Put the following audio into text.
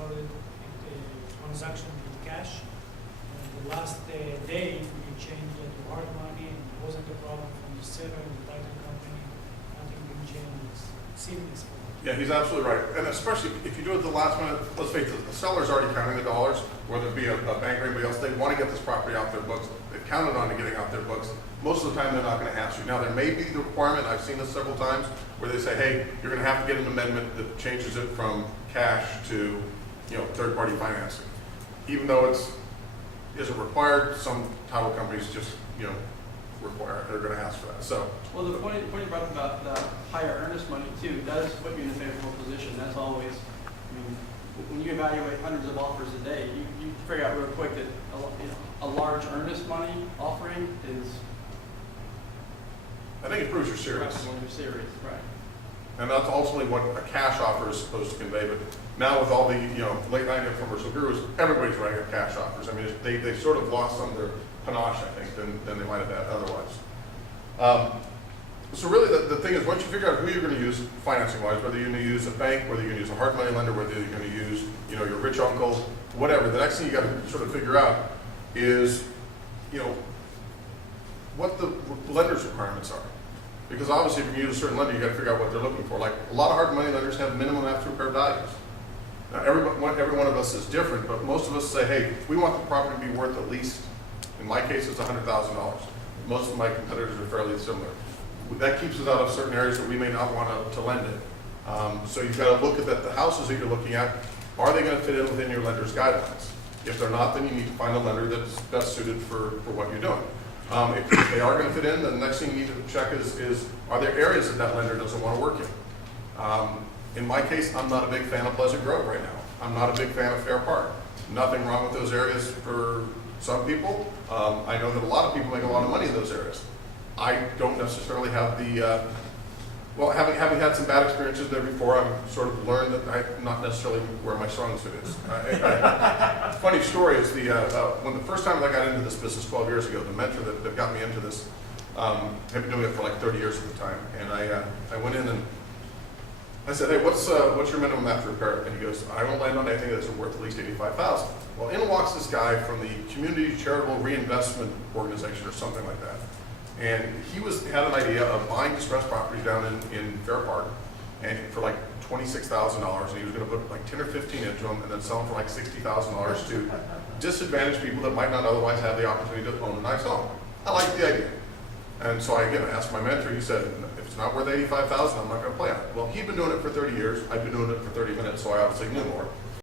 solid transaction in cash. And the last day, we changed it to hard money, and it wasn't a problem from the seller and the title company. Nothing been changed. It's seamless for them. Yeah, he's absolutely right. And especially if you do it the last minute, let's face it, the seller's already counting the dollars, whether it be a bank or anybody else, they want to get this property off their books. They've counted on it getting off their books. Most of the time, they're not going to ask you. Now, there may be the requirement, I've seen this several times, where they say, hey, you're going to have to get an amendment that changes it from cash to, third-party financing. Even though isn't required, some title companies just, require, they're going to ask for that. So, well, the point you brought up about the higher earnest money too does put you in a favorable position. That's always, when you evaluate hundreds of offers a day, you figure out real quick that a large earnest money offering is. I think it proves you're serious. When you're serious, right? And that's ultimately what a cash offer is supposed to convey. But now with all the late night infomercial gurus, everybody's writing cash offers. I mean, they sort of lost some of their panache, I think, than they might have had otherwise. So really the thing is, once you figure out who you're going to use financing-wise, whether you're going to use a bank, whether you're going to use a hard money lender, whether you're going to use your rich uncle, whatever, the next thing you got to sort of figure out is what the lender's requirements are. Because obviously if you're going to use a certain lender, you got to figure out what they're looking for. Like a lot of hard money lenders have minimum after repair values. Now every one of us is different, but most of us say, hey, we want the property to be worth at least, in my case it's $100,000. Most of my competitors are fairly similar. That keeps us out of certain areas that we may not want to lend in. So you've got to look at the houses that you're looking at. Are they going to fit in within your lender's guidelines? If they're not, then you need to find a lender that's best suited for what you're doing. If they are going to fit in, then the next thing you need to check is are there areas that lender doesn't want to work in? In my case, I'm not a big fan of Pleasant Grove right now. I'm not a big fan of Fair Park. Nothing wrong with those areas for some people. I know that a lot of people make a lot of money in those areas. I don't necessarily have the, having had some bad experiences there before, I've sort of learned that I'm not necessarily where my strong suit is. Funny story is when the first time I got into this business 12 years ago, the mentor that got me into this had been doing it for like 30 years at the time. And I went in and I said, hey, what's your minimum after repair? And he goes, I won't land on anything that's worth at least $85,000. Well, in walks this guy from the Community Charitable Reinvestment Organization or something like that. And he had an idea of buying distressed properties down in Fair Park and for like $26,000, and he was going to put like 10 or 15 into them and then sell them for like $60,000 to disadvantaged people that might not otherwise have the opportunity to own a nice home. I liked the idea. And so I asked my mentor, he said, if it's not worth $85,000, I'm not going to play on it. Well, he'd been doing it for 30 years. I'd been doing it for 30 minutes, so I obviously knew more.